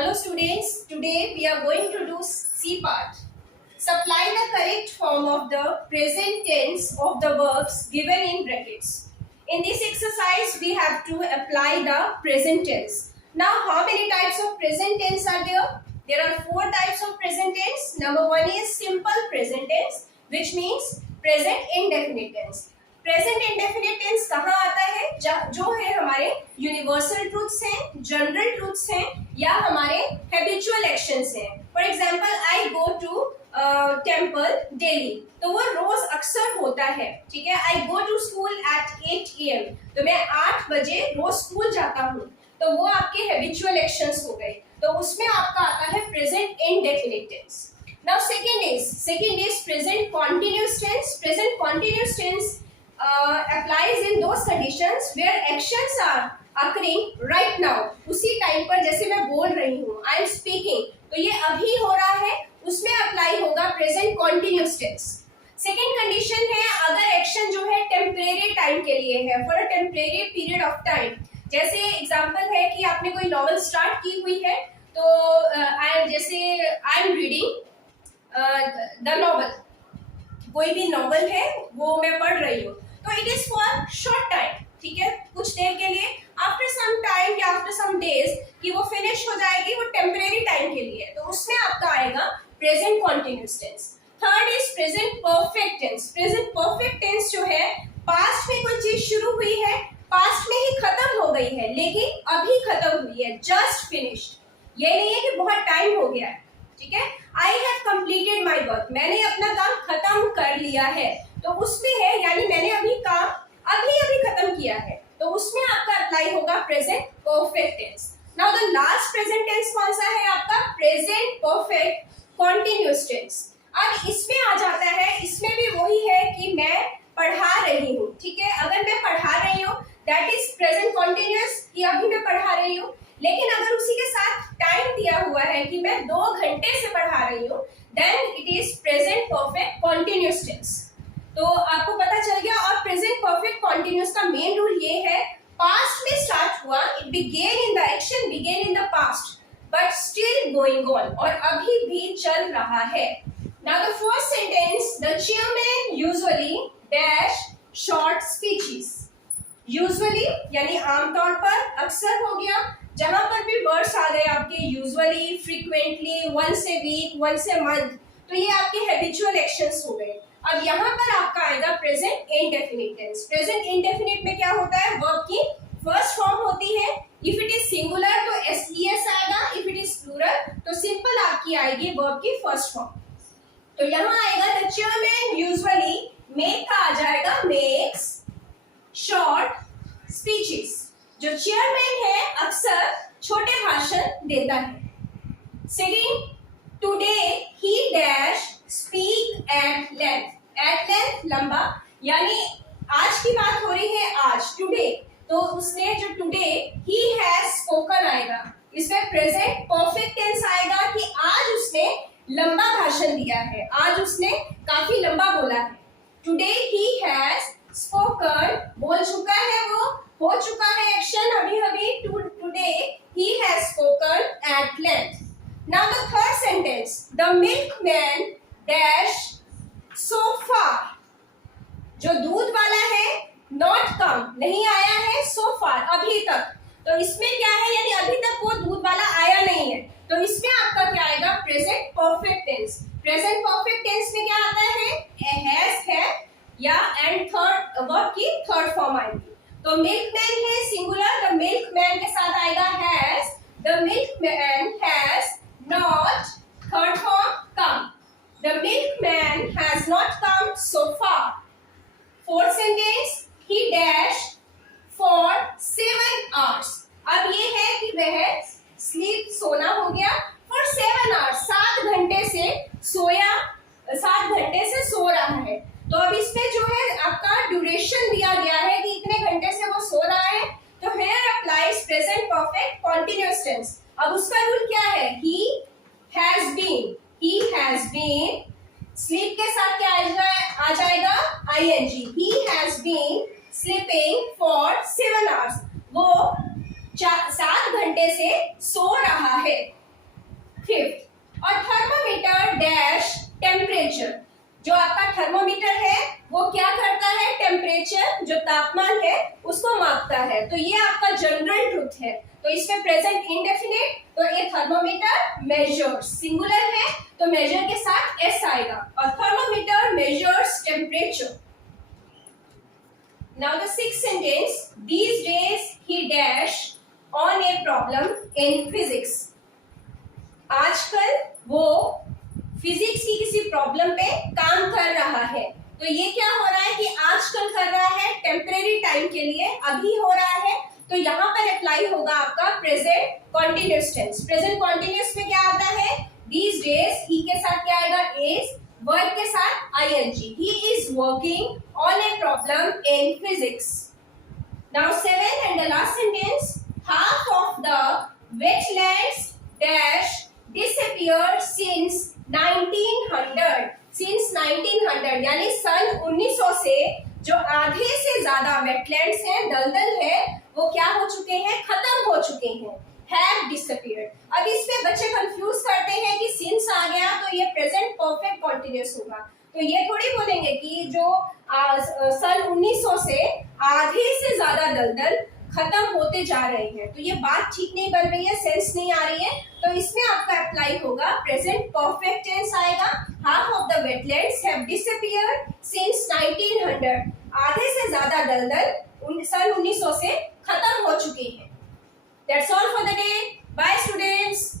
Hello students, today we are going to do C part. Supply the correct form of the present tense of the verbs given in brackets. In this exercise we have to apply the present tense. Now how many types of present tense are there? There are 4 types of present tense. Number 1 is simple present tense, which means present indefinite tense. Present indefinite tense कहाँ आता है? जो है हमारे universal truths हैं, general truths हैं या हमारे हैबिचुअल एक्शंस हैं. For example I go to temple daily, तो वो रोज अक्सर होता है. ठीक है. I go to school at 8 AM, तो मैं 8 बजे रोज स्कूल जाता हूँ. तो वो आपके हैबिचुअल एक्शंस हो गए. तो उसमें आपका आता है present indefinite tense. Now second is present continuous tense. Present continuous tense applies in those conditions where actions are occurring right now. उसी टाइम पर जैसे मैं बोल रही हूँ, I am speaking, तो ये अभी हो रहा है, उसमें अप्लाई होगा present continuous tense. Second condition है अगर एक्शन जो है टेम्परेरी टाइम के लिए है, for a temporary period of time. जैसे एग्जांपल है कि आपने कोई नॉवल स्टार्ट की हुई है, तो जैसे I am reading the novel, कोई भी नॉवल है वो मैं पढ़ रही हूँ, तो it is for short time. ठीक है, कुछ देर के लिए. आफ्टर सम टाइम या आफ्टर सम डेज कि वो फिनिश हो जाएगी, वो टेम्परेरी टाइम के लिए, तो उसमें आपका आएगा present continuous tense. Third is present perfect tense. Present perfect tense जो है, पास्ट में कोई चीज शुरू हुई है, पास्ट में ही खत्म हो गई है, लेकिन अभी खत्म हुई है, जस्ट फिनिश्ड. ये नहीं है कि बहुत टाइम हो गया है. ठीक है. I have completed my work, मैंने अपना काम खत्म कर लिया है, तो उसमें है यानी मैंने अभी काम अभी खत्म किया है, तो उसमें आपका अप्लाई होगा present perfect tense. Now the last present tense कौन सा है आपका? Present perfect continuous tense. अब इसमें आ जाता है, इसमें भी वही है कि मैं पढ़ा रही हूँ. ठीक है. अगर मैं पढ़ा रही हूँ, दैट इज प्रेजेंट कॉन्टिन्यूअस, कि अभी मैं पढ़ा रही हूँ. लेकिन अगर उसी के साथ टाइम दिया हुआ है कि मैं 2 घंटे से पढ़ा रही हूँ, then it is present perfect continuous tense. तो आपको पता चल गया. और प्रेजेंट परफेक्ट कॉन्टिन्यूअस का मेन रूल ये है, पास्ट में स्टार्ट हुआ, it began in the action, began in the past, but still going on, और अभी भी चल रहा है. Now the first sentence, the chairman usually dash short speeches. Usually यानी आमतौर पर, अक्सर हो गया. जहां पर भी वर्ड्स आ गए आपके usually, frequently, once a week, once a month, तो ये आपके हैबिचुअल एक्शंस हो गए. अब यहाँ पर आपका आएगा present indefinite tense. Present indefinite में क्या होता है? वर्ब की फर्स्ट फॉर्म होती है. इफ इट इज सिंगुलर तो SES आएगा, इफ इट इज प्लूरल तो सिंपल आपकी आएगी वर्ब की फर्स्ट फॉर्म. तो यहाँ आएगा द चेयरमैन यूजुअली, मेक का आ जाएगा मेक्स शॉर्ट स्पीचेस. जो चेयरमैन है अक्सर छोटे भाषण देता है. Second, today he dash speak at length. At length लंबा, यानी आज की बात हो रही है, आज टुडे, तो उसने जो टुडे ही हैज स्पोकन आएगा. इसमें प्रेजेंट परफेक्ट टेंस आएगा कि आज उसने लंबा भाषण दिया है, आज उसने काफी लंबा बोला है. टुडे ही हैज स्पोकन, बोल चुका है, वो हो चुका है एक्शन अभी. Today he has spoken at length. Now the third sentence, the milkman dash so far. जो दूध वाला है, नॉट कम, नहीं आया है, सो फार अभी तक, तो इसमें क्या है, यानी अभी तक वो दूध वाला आया नहीं है, तो इसमें आपका क्या आएगा? Present perfect tense. Present perfect tense में क्या आता है? हैज है या एंड थर्ड वर्ब की थर्ड फॉर्म आएगी. तो मिल्कमैन है सिंगुलर, द मिल्कमैन के साथ आएगा has. The milkman has not, third form come. The milkman has not come so far. Fourth sentence, he dash for 7 hours. अब ये है कि वह स्लीप, सोना हो गया, फॉर 7 hours, 7 घंटे से सोया, 7 घंटे से सो रहा है. तो अब इसमें जो है आपका ड्यूरेशन दिया गया है कि इतने घंटे से वो सो रहा है, तो here applies present perfect continuous tense. अब उसका रूल क्या है? He has been. He has been, sleep के साथ क्या आ जाएगा? ING. He has been sleeping for 7 hours. वो 7 घंटे से सो रहा है. टेम्परेचर, जो तापमान है, उसको मापता है। तो ये आपका जनरल ट्रुथ है। तो इसमें प्रेजेंट इंडेफिनिट, तो ये थर्मोमीटर मेजर्स, सिंगुलर है तो मेजर के साथ एस आएगा, और thermometer measures temperature. Now the sixth sentence, these days he dash on a problem in physics. आजकल वो फिजिक्स की किसी प्रॉब्लम पे काम कर रहा है। तो ये क्या हो रहा है कि आजकल कर रहा है, टेम्परेरी टाइम के लिए, अभी हो रहा है। तो यहाँ पर अप्लाई होगा आपका present continuous tense. Present continuous में क्या आता है, these days, he के साथ क्या आएगा, is, वर्ब के साथ ing, he is working on a problem in physics. Now seventh and the last sentence, half of the wetlands dash disappeared since 1900. Since 1900 यानी सन 1900 से जो आधे से ज्यादा वेटलैंड्स हैं, दलदल है, वो क्या हो चुके हैं, खत्म हो चुके हैं, have disappeared. अब इसमें बच्चे कंफ्यूज करते हैं कि सिंस आ गया तो ये प्रेजेंट परफेक्ट कॉन्टिन्यूअस होगा। तो ये थोड़ी बोलेंगे कि जो सन 1900 से आधे से ज्यादा दलदल खत्म होते जा रहे हैं, तो ये बात ठीक नहीं बन रही है, सेंस नहीं आ रही है। तो इसमें आपका अप्लाई होगा प्रेजेंट परफेक्ट टेंस आएगा, half of the wetlands have disappeared since 1900, आधे से ज्यादा दलदल सन 1900 से खत्म हो चुके हैं। That's all for the day. Bye students.